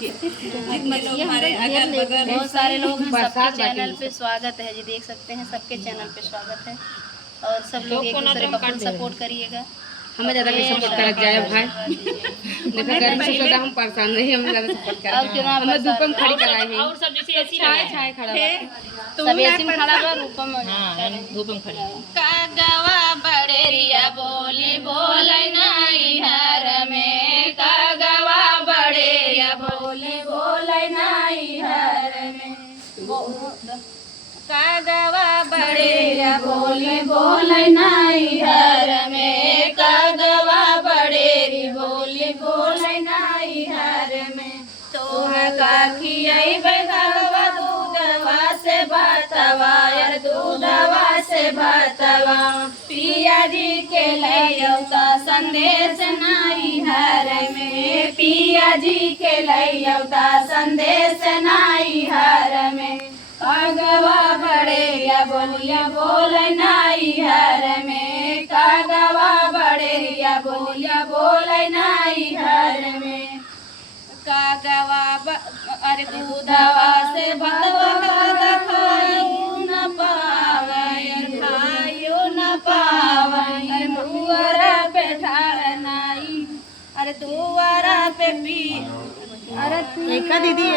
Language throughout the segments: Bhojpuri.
जितने लोग हमारे अगल बगल बहुत सारे लोग हैं, सबके चैनल पे स्वागत है जी। देख सकते हैं सबके चैनल पे स्वागत है और सब लोग एक दूसरे को फुल सपोर्ट करिएगा। हमें ज़्यादा भी सपोर्ट करा जाए भाई। देखो गर्मी से ज़्यादा हम परेशान नहीं, हम ज़्यादा सपोर्ट करें। और क्यों ना हमें धूप में खड़ी कराए हैं और सब जैसे ऐसी छाए खड़ा सब ऐसे में खड़ा बा रूप में। हां धूप में खड़ी कागवा बड़ेरिया बोली बोले नहीं हर में, कागवा बड़ेरिया बोली बोले नहीं हर में, कागवा बड़ेरिया बोली बोले नहीं हर में, कागवा बड़ेरी बोली बोले नहीं हर में। तोहा का खियाइबे कागवा दूधवा से भातवा यार, दूधवा से भातवा पिया जी के लैयौता संदेश नाई हर में, पिया जी के लैयौता संदेश नाई हर में। कागवा बड़ेरिया बोलिया बोले नाई हर में, कागवा बड़ेरिया बोलिया बोले नाई हर में। कागवा अरे दूधवा से भातवा खायू न पावे, खायू न पावे, दुआरा पे ठाड़ नाई, अरे दुआरा पे पी, अरे देखा दीदी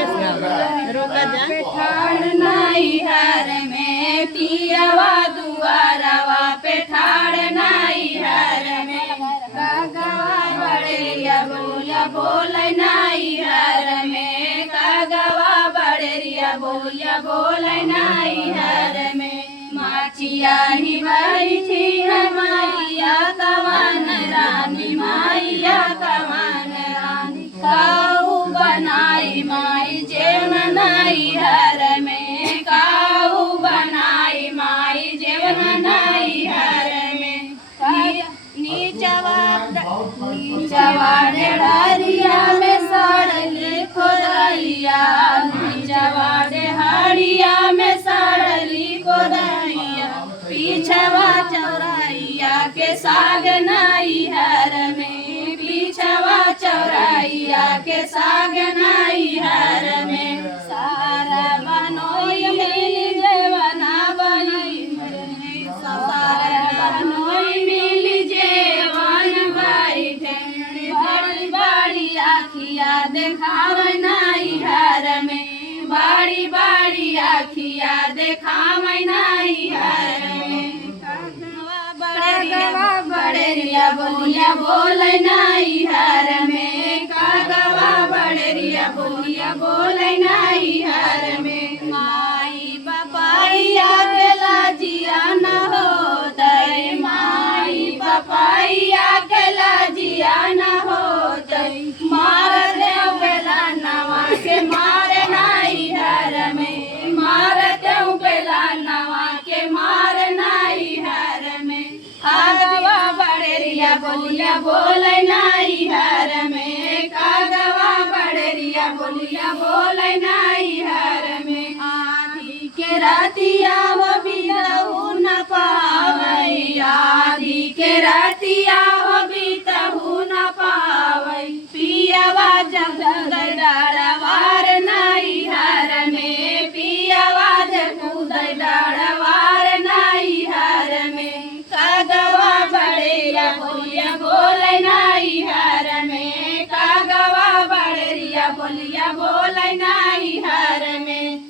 रोका जा पे ठाड़ नाई हर में, पियावा दुआरवा पे ठाड़ नाई हर में। कागवा बड़ेरिया बोलिया बोले नाई हर में, कागवा बड़ेरिया बोलिया बोले नाई हर में। माचिया निभाई थी माइया कवन रानी, माइया कवन रानी, काऊ बनाई माई जेवन नाई हर में, काऊ बनाई माई जेवन नाई हर में। नीचवा डेहरिया में सड़ली खोदैया, नीचवा डेहरिया में सड़ली खोदैया, पीछवा चौराइया के साग नाई हर में, पीछवा चौराइया के साग नाई हर में। सारा बनोई मिली जेवना बनी, सारा बनोई मिली जेवन बैठे, बड़ी बड़ी आखिया देखावे नाई हर में, बड़ी बड़ी आखिया देखावे नाई हर में। बड़ेरिया बोलिया बोले नाई हर में, कागवा बड़ेरिया बोलिया बोले नाई हर में। माई बपाइया के लाजिया न होतै, माई बपाइया के लाजिया न होतै, मार देव बेला नवा के मारे नाई हर में, मार देव बेला नवा के मार नाई हर में। कागवा बड़ेरिया बोलिया बोले नाई हर में, कागवा बड़ेरिया बोलिया बोले नाई हर में। आधी के रातिया हो बीतहु न पावै, आधी के रातिया हो बीतहु न पावै, पियावा जग डाढ़वार नाई हर में, पियावा जग डाढ़वार नाई हर में। कागवा बड़ेरिया बोलिया बोले नाई हर में, कागवा बड़ेरिया बोलिया बोले नाई हर में।